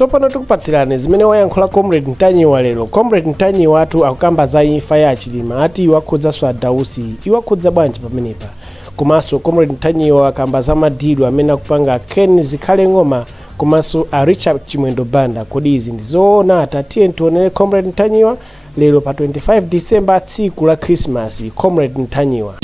Tsopano tikupatsirani zimene wayankhula Comrade Ntanyiwa lero. Comrade Ntanyiwa atu akukamba za imfa ya Chilima ati iwakhudzaso adausi. Iwakhudza bwanji pamenepa? Komanso Comrade Ntanyiwa akamba za madilu amene akupanga Ken Zikhale Ng'oma komanso a Richard Chimwendo Banda. Kodi izi ndizoona? Tatiye tionere Comrade Ntanyiwa lero pa 25 December tsiku la Christmas. Comrade Ntanyiwa.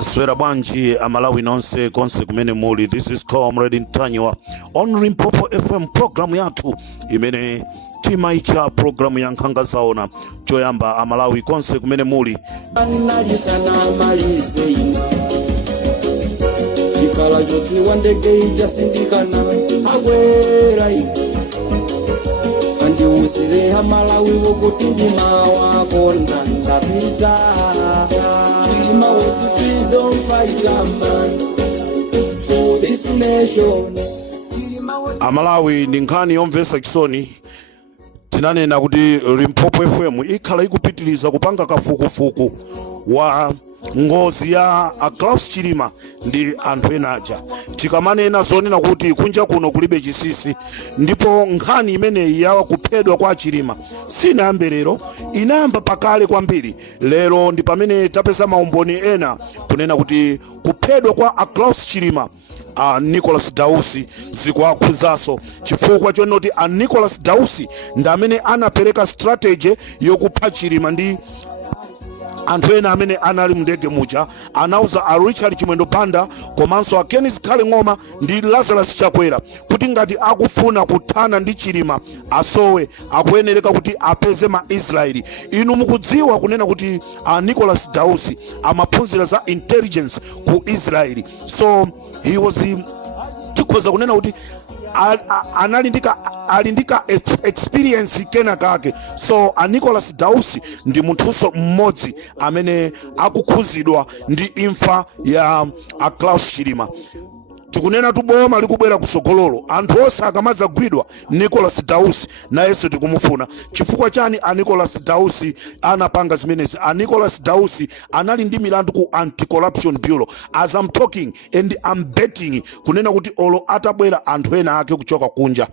Swera Banji Amalawi nonse konse kumene muli. This is Comrade Ntanyiwa on Limpopo FM program yathu imene timaicha program ya nkhanga zaona choyamba Amalawi konse kumene muli. Ikala joti wandege ijasindikana agwera andi usire Amalawi wokuti ndima wako ndapita Chilima was the freedom fighter man for this nation. Amalawi ndi nkhani yomvesa chisoni. Tinanena kuti Limpopo FM ikhala ikupitiliza kupanga kafukufuku wa ngozi ya Klaus Chilima ndi anthu enaja. Tikamanena zonena kuti kunja kuno kulibe chisisi, ndipo nkhani imeneyi ya kuphedwa kwa Chilima sinayambe lero, inayamba pakale kwambiri. Lero ndi pamene tapeza maumboni ena kunena kuti kuphedwa kwa Klaus Chilima Nicholas Dausi zikuakhuzaso chifukwa chonoti Nicholas Dausi ndi amene anapereka strategy yokupha Chilima ndi anthu ena amene anali mndege muja. Anauza a Richard Chimwendo Banda komanso a Ken Zikhale Ng'oma ndi Lazarus Chakwera kuti ngati akufuna kuthana ndi Chilima asowe akuyenereka kuti apeze ma Israeli. Inu mukudziwa kunena kuti Nicholas Dausi amaphunzira za intelligence ku Israeli, so he was tikhoza kunena kuti alindika experience kena kake. So Nicholas Dausi ndi munthuso mmodzi amene akukhuzidwa ndi imfa ya Klaus Chilima. Tikunena tuboma likubwera kusogololo, anthu onse akamazagwidwa Nicholas Dausi nayenso tikumufuna. Chifukwa chani Nicholas Dausi anapanga zimenezi? Nicholas Dausi anali ndi milandu ku Anti-Corruption Bureau. As I'm talking and I'm betting kunena kuti olo atabwera anthu ena ake kuchoka kunja,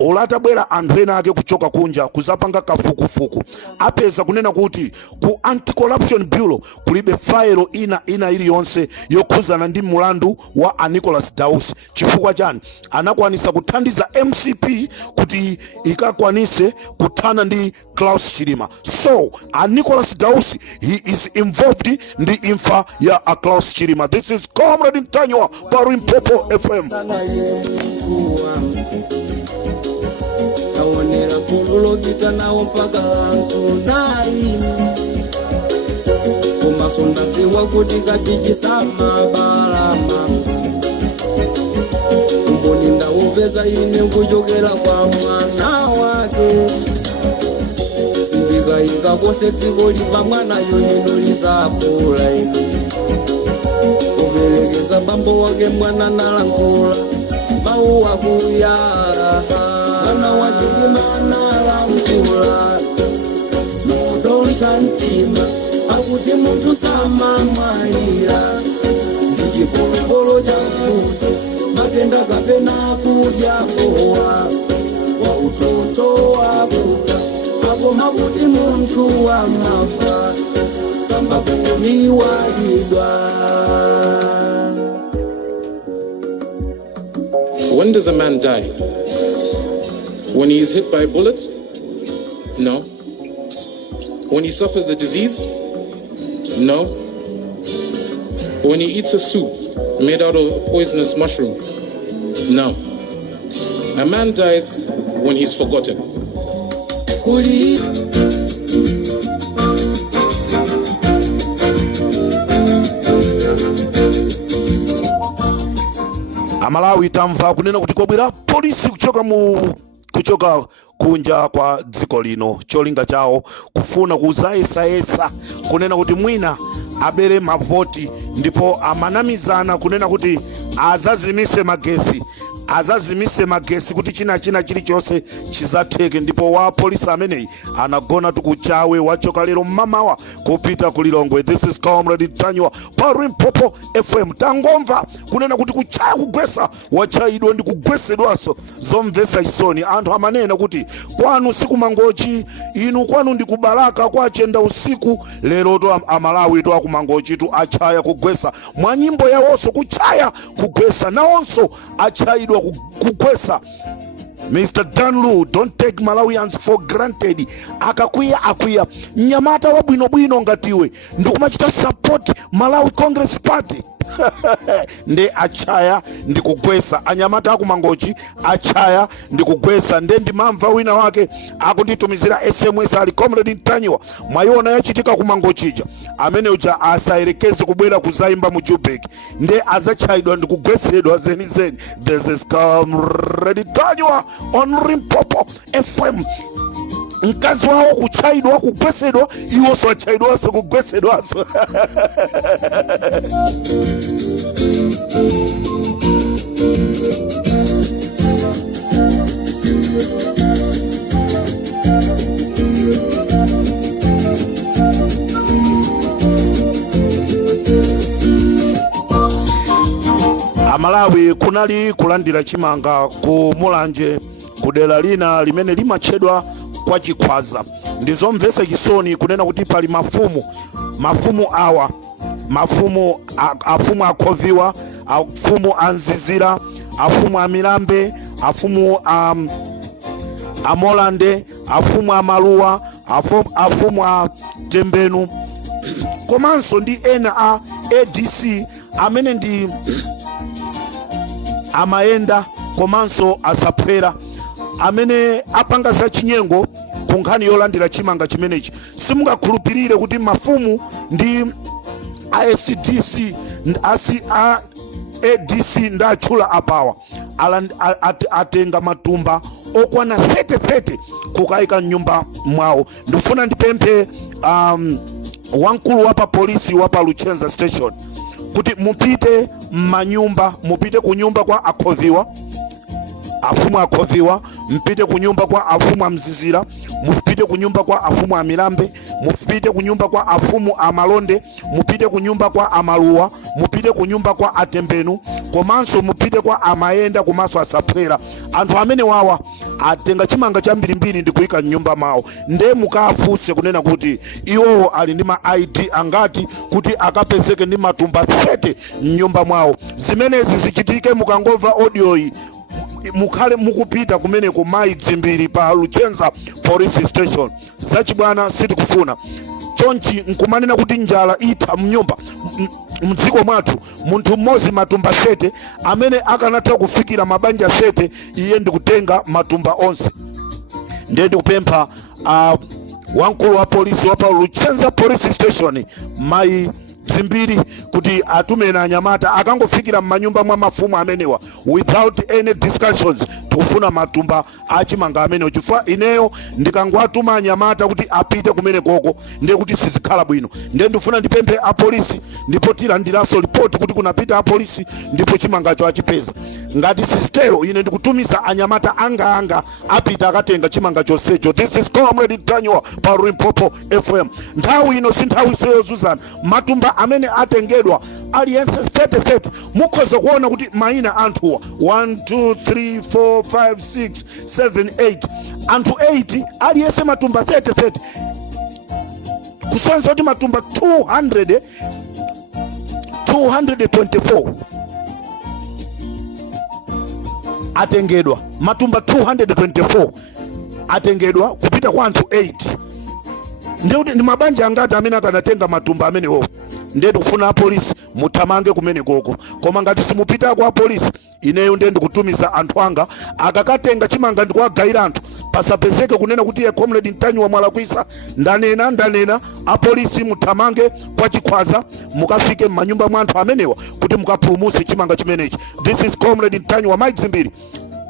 olatabwera anthu ena ake kuchoka kunja kuzapanga kafukufuku, apeza kunena kuti ku Anti-Corruption Bureau kulibe file ina iliyonse yokhuzana ndi mulandu wa Nicholas Dausi. Chifukwa chani? Anakwanisa kuthandiza MCP kuti ikakwanise kuthana ndi Klaus Chilima. So Nicholas Dausi, he is involved ndi imfa ya Klaus Chilima. This is Comrade Ntanyiwa pa Limpopo FM. Kaonera kululo vita nao mpaka antonai kumasonda tiwa kuti katijisama balama mboninda uveza ine kujogera kwa mwana wake sindika ikakose dziko lipa mwana yoyino lisapula ine uberekeza bambo wake mwana nalangula mau wakuyara Mwana wa Chilima nalangula modo ntantima akuti muntu sama mwalira ndikipolopolo ja mfuto matenda kapena kudya kowa wa utoto wakuta ako makuti muntu wa mafa kamba kuni walidwa. When does a man die? When he is hit by a bullet? No. When he suffers a disease? No. When he eats a soup made out of a poisonous mushroom? No. A man dies when he's forgotten. Amalawi tamva kunena kuti kwabwera polisi kuchoka kunja kwa dziko lino. Cholinga chawo kufuna kuzayesayesa kunena kuti mwina abere mavoti, ndipo amanamizana kunena kuti azazimise magesi kuti china chilichonse chizatheke. Ndipo wa polisi ameneyi anagona tukuchawe wachoka lero mmamawa kupita kulilongwe. This is Comrade Tanywa pa Limpopo FM. Tangomva kunena kuti kuchaya kugwesa wachayidwa ndi kugwesedwaso zomvesa chisoni. Anthu amanena kuti kwanu siku mangochi, inu kwanu ndi kubalaka kwa chenda usiku. Lero to Amalawi to akumangochi tu achaya kugwesa mwa nyimbo yawonso kuchaya kugwesa nawonso achayidwa kugwesa. Mr. Danlu, don't take Malawians for granted. Akwiya Nyamata wa bwino ngatiwe ndikumachita support Malawi Congress Party. Nde achaya ndi kugwesa. Anyamata akumangochi achaya ndi kugwesa. Nde ndimamva wina wake akunditumizira SMS ali Comrade Tanywa mwayona yachitika kumangochija amene uja asayerekeze kubwera kuzaimba mu Joburg. Nde azachayidwa ndi kugwesedwa zenizeni. This is Comrade Tanywa on Limpopo FM. Mkazi wao kuchayidwa kugwesedwa, iwonso achayidwaso kugwesedwaso. Amalawi kunali kulandira chimanga ku Mulanje kudera lina limene limachedwa kwa Chikhwaza. Ndizomvesa chisoni kunena kuti pali mafumu awa, afumu akhoviwa, afumu anzizira, afumu amilambe, afumu amolande, afumu amaluwa, afumu a tembenu, komanso ndi ena a ADC amene ndi amayenda komanso asaphwera amene apanga za chinyengo ku nkhani yolandira chimanga chimenechi. Simungakhulupirire kuti mafumu ndi ACDC ADC ndachula apawa atenga matumba okwana 30 kukayika nyumba mwawo. Ndifuna ndipemphe wankulu wapa polisi wapa Luchenza station kuti mupite manyumba, mupite kunyumba kwa akhoviwa, afumu akhoviwa, mpite kunyumba kwa afumu amzizira, mupite kunyumba kwa afumu amilambe, mupite kunyumba kwa afumu amalonde, mupite kunyumba kwa amaluwa, mupite kunyumba kwa atembenu, komanso mupite kwa amayenda komanso asaphwera. Anthu amene wawa atenga chimanga chambirimbiri ndi kuyika nyumba mawo. Nde mukafuse kunena kuti iwo ali ndi ma ID angati kuti akapezeke ndi matumba 30 nyumba mwawo. Zimenezi zichitike mukangomva audio iyi mukhale mukupita kumene ku mai dzimbiri pa Luchenza police station. Zachibwana sitikufuna chonchi nkumanena kuti njala itha mnyumba mdziko mwathu. Munthu mmozi matumba 30 amene akanatha kufikira mabanja 30 iye ndikutenga matumba onse. Ndiye ndikupempha wankulu wa polisi wapa Luchenza police station mai zimbiri kuti atumena anyamata akangofikira mmanyumba mwa mafumu amenewa without any discussions. Tukufuna matumba achimanga amenewa chifukwa ineyo ndikangwatuma anyamata kuti apite kumene koko ndiye kuti sizikhala bwino. Ndiye ndifuna ndipemphe apolisi ndipo tilandiranso report kuti kunapita apolisi ndipo chimangacho achipeza. Ngati sistero ine ndikutumiza anyamata anga apita akatenga chimanga chonsecho. This is Comrade Tanywa pa Limpopo FM. Nthawi ino si nthawi yozuzana. Matumba amene atengedwa aliyense 30 mukhoza kuona kuti maina anthuwa 1 2 3 4 5 6 7 8 anthu 8 aliyense matumba 30 kusonza kuti matumba 224 atengedwa. Matumba 224 atengedwa kupita kwa anthu 8. Ndiye ndi mabanja angati amene akanatenga matumba amenewo. Ndiye tikufuna apolisi mutamange kumene koko. Koma ngati simupita kwa polisi ineyo ndiye ndikutumiza anthu anga akakatenga chimanga ndikuwagayira anthu pasapezeke kunena kuti ye Comrade Ntanyiwa mwalakwisa, ndanena apolisi muthamange kwa chikhwaza mukafike m'manyumba mwa anthu amenewa kuti mukapulumutse chimanga chimenechi. This is Comrade Ntanyiwa Mike Zimbiri.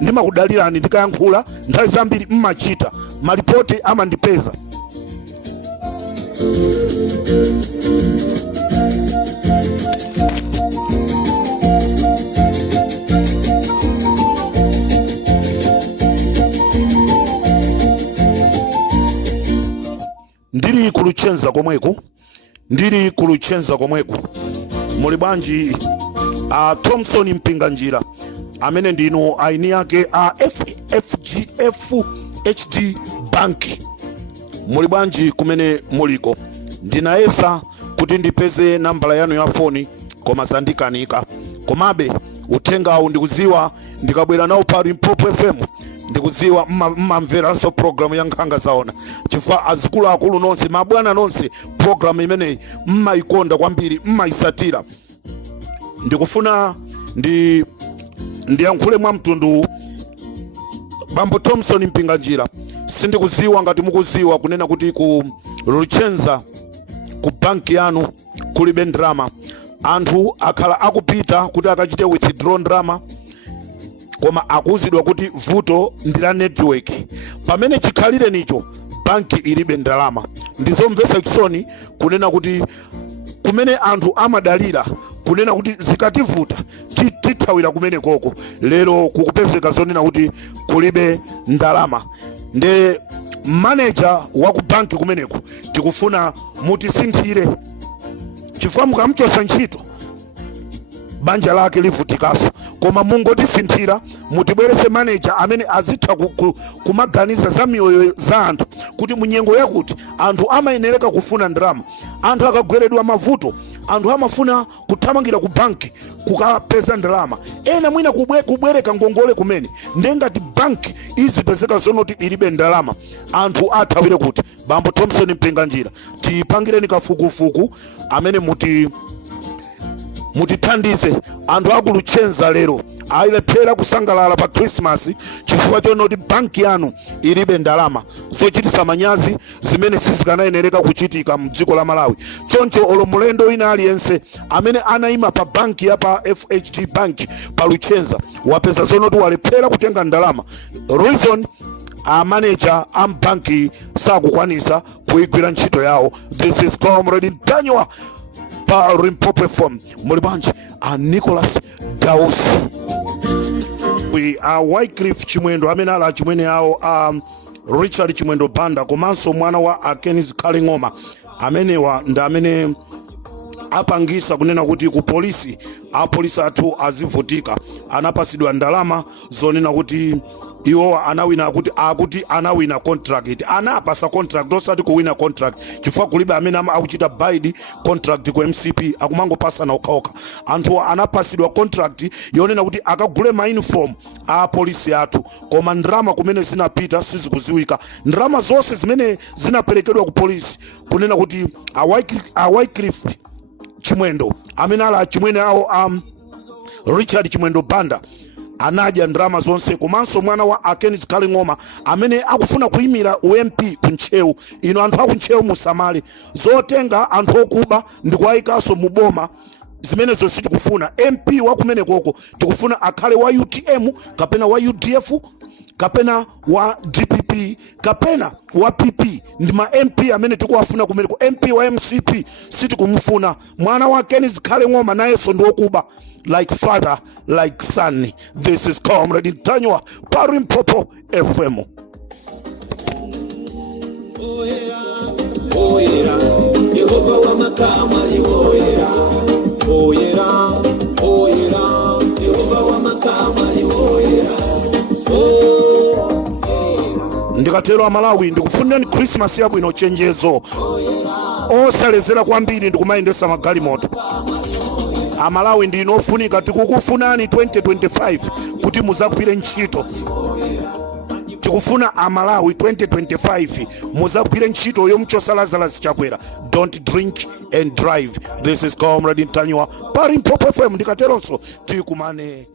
Ndimakudalirani ndikayankhula nthawi zambiri mmachita malipoti amandipeza. Ndili kuluchenza komweku muli bwanji Thompson Mpinganjira amene ndino aini yake FHD Bank. Muli bwanji kumene muliko? Ndinayesa kuti ndipeze nambala yanu ya foni koma sandikanika. Komabe uthengawu ndikuziwa ndikabwera nawo pa Limpopo FM ndikuziwa mmamveranso programu ya Nkhanga Zaona, chifukwa azikulu nonse mabwana nonse programu imeneyi mmaikonda kwambiri, mmaisatira. Ndikufuna ndiyankhule mwa mtundu. Bambo Thompson Mpinganjira, sindikuziwa ngati mukuziwa kunena kuti ku Luchenza ku banki yanu kulibe ndrama. Anthu akhala akupita kuti akachite withdraw ndrama, koma akuzidwa kuti vuto ndila network. Pamene chikhalire nicho banki ilibe ndalama. Ndizomvesa chisoni kunena kuti kumene anthu amadalira kunena kuti zikativuta tithawira kumene koko, lero kukupezeka zonena kuti kulibe ndalama. Nde manager wa ku banki kumeneko tikufuna mutisinthire, chifukwa mukamchosa ntchito banja lake livutikaso. Koma mungotisinthira mutibwerese manager amene azitha kumaganiza za miyoyo za anthu kuti munyengo yakuti anthu amayenereka kufuna ndrama. Anthu akagweredwa mavuto, anthu amafuna kuthamangira ku banki kukapeza ndalama. Ena mwina kubwereka ngongole kumene. Ndengati banki izipezeka zonoti ilibe ndalama, anthu athawire kuti. Bambo Thompson Mpinganjira, tipangireni kafukufuku amene mutithandize anthu akuluchenza lero ayilephera kusangalala pa Christmas chifukwa chonoti banki yanu ilibe ndalama. Zochitisa manyazi zimene sizikanayenereka kuchitika mdziko la Malawi. Choncho olomulendo wina aliyense amene anayima pa banki ya pa FHD Bank pa Luchenza wapeza zonoti walephera kutenga ndalama. Reason manager banki sakukwanisa kuigwira ntchito yawo. This is Comrade Ntanyiwa pa Limpopo FM. Muli bwanji Nicholas Dausi. Wycliffe Chimwendo amene ala chimwene yawo Richard Chimwendo Banda komanso mwana wa Kenneth Kaling'oma amenewa ndi amene apangisa kunena kuti ku polisi apolisi athu azivutika. Anapasidwa ndalama zonena kuti iwo anawina akuti anawina contract. Anapasa contract osati kuwina contract chifukwa kulibe amene akuchita bid contract ku MCP akumangopasa na okhaokha. Anthu anapasidwa contract yonena kuti akagule ma uniform a polisi athu, koma ndrama kumene zinapita sizikuziwika. Ndrama zonse zimene zinaperekedwa ku polisi kunena kuti Wycliffe Chimwendo amene ala chimwene awo Richard Chimwendo Banda anadya ndrama zonse, komanso mwana wa Kenneth Kaling'oma amene akufuna kuyimira UMP kunchewu. Ino anthu akunchewu musamale zotenga anthu okuba ndikuwayikaso muboma. Zimenezo sitikufuna. MP wa kumene koko tikufuna akhale wa UTM kapena wa UDF kapena wa DPP kapena wa PP. Ndi ma MP amene tikuwafuna kumene. MP wa MCP sitikumufuna. Mwana wa Kenneth Kaling'oma nayeso ndi okuba. Like father, like son. This is Comrade Ntanyiwa pa Limpopo FM. Yehova wa makama yiwoyera. Yehova wa makama yiwoyera. Ndikatero Amalawi ndikufunira ni Christmas yabwino chenjezo. Osalezera kwambiri ndikumayendesa magalimoto. Amalawi ndinofunika tikukufunani 2025 kuti muzagwire ntchito. Tikufuna Amalawi 2025 muzagwire ntchito yomchosalazala zichakwera. Don't drink and drive. This is Comrade Ntanyiwa pa Limpopo FM. Ndikateronso tikumane.